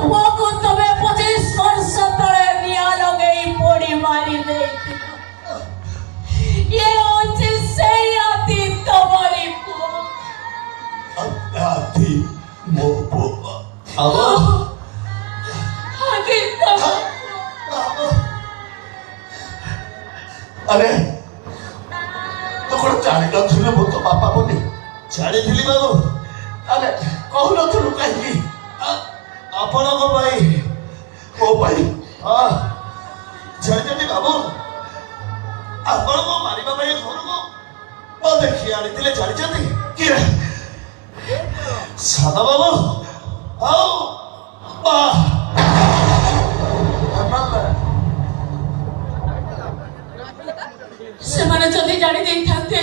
पुआ को तुम्हें 25 वर्ष तले निया लगे पोड़ी मारी दे ये होची से आती तुम्हारी पुआ आती मो पुआ अब आगे तब अरे तो कौन जानी न मो तो बापा बोली जानी थी बाबू अरे कहू न कहीं ଆପଣଙ୍କ ପାଇଁ ମୋ ପାଇଁ ଜାଣିଛନ୍ତି ବାବୁ ଆପଣଙ୍କୁ ମାରିବା ପାଇଁ ଘରକୁ ମୋ ଦେଖି ଆଣିଥିଲେ ଜାଣିଛନ୍ତି କିଏ ସାନ ବାବୁ ଆଉ ସେମାନେ ଯଦି ଜାଣି ଦେଇଥାନ୍ତେ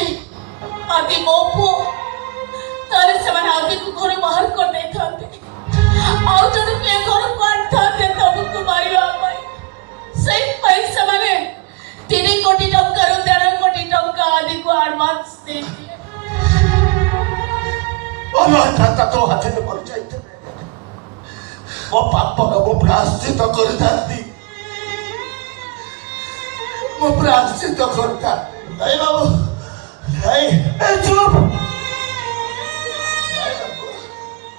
ଆଦି ମୋ ପୁଅ ତାହେଲେ ସେମାନେ ଆଦିକୁ ଘରୁ ବାହାର କରିଦେଇଥାନ୍ତେ ଆଉ ଯଦି କିଏ ଘରକୁ ଆଣିଥାନ୍ତେ ତମକୁ ମାରିବା ପାଇଁ ସେଇଥିପାଇଁ ସେମାନେ 3 କୋଟି ଟଙ୍କାରୁ 1.5 କୋଟି ଟଙ୍କା ଆଦିକୁ ଆଡଭାନ୍ସ ଦେଇଥିଲେ ତୋ ହାତରେ ମରିଯାଇଥିଲେ ମୋ ପାପର ମୁଁ ପ୍ରାୟଶ୍ଚିତ କରିଥାନ୍ତି ମୁଁ ପ୍ରାୟଶ୍ଚିତ କରିଥାନ୍ତି ନାଇଁ ବାବୁ ନାଇଁ ଚୁପ୍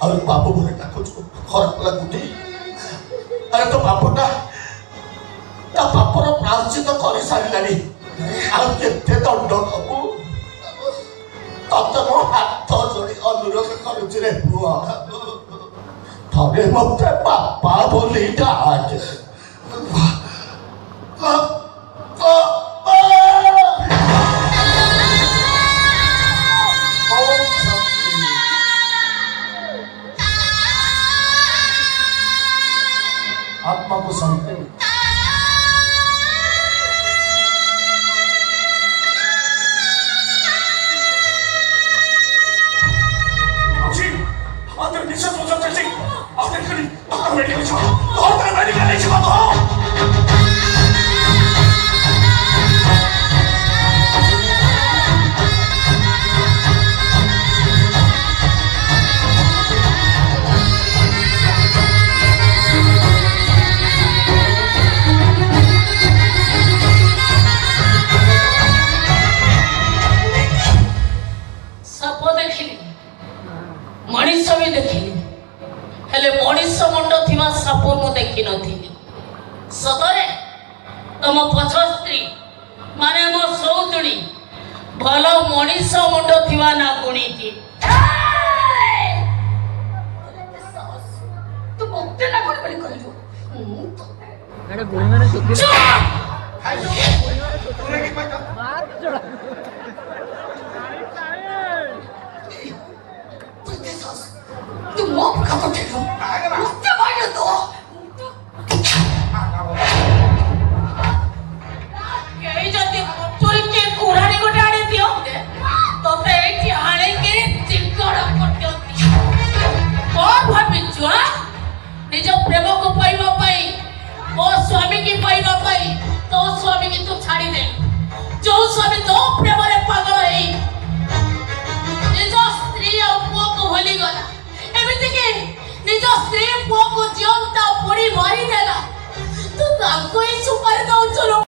ଆଉ ବାବୁ ବୋଲେ ଡାକୁଛୁ ଖରାପ ଲାଗୁଛି ଆରେ ତୋ ବାପଟା ତା ପାପର ପ୍ରାୟଶ୍ଚିତ କରିସାରିଲାଣି ଆଉ କେତେ ଦଣ୍ଡ ଦବୁ ତତେ ମୋ ହାତ ଯୋଡ଼ି ଅନୁରୋଧ କରୁଛି ରେ ପୁଅ ଥରେ ମତେ ବାପା ବୋଲି ଡାକେ आत्मा को शांति सतरे तुम पछ स्त्री माने मो सौतुणी भल मनीष मुंड थिवा ना गुणी थी तू मुक्ति ना कोन बली कहियो अरे बुढ़ी माने सुखी मार छोड़ा तू मोक खातो ठेको मुक्ति माने तो निज प्रेम को पाइबा पाई ओ स्वामी की पाइबा पाई तो स्वामी की तू छाड़ी दे जो स्वामी तो प्रेम रे पागल है निज स्त्री और पुओ को भूली गला एमिति के निज स्त्री पुओ को जीवंता पड़ी मारी देला तू ताको ही सुपारी दउचलो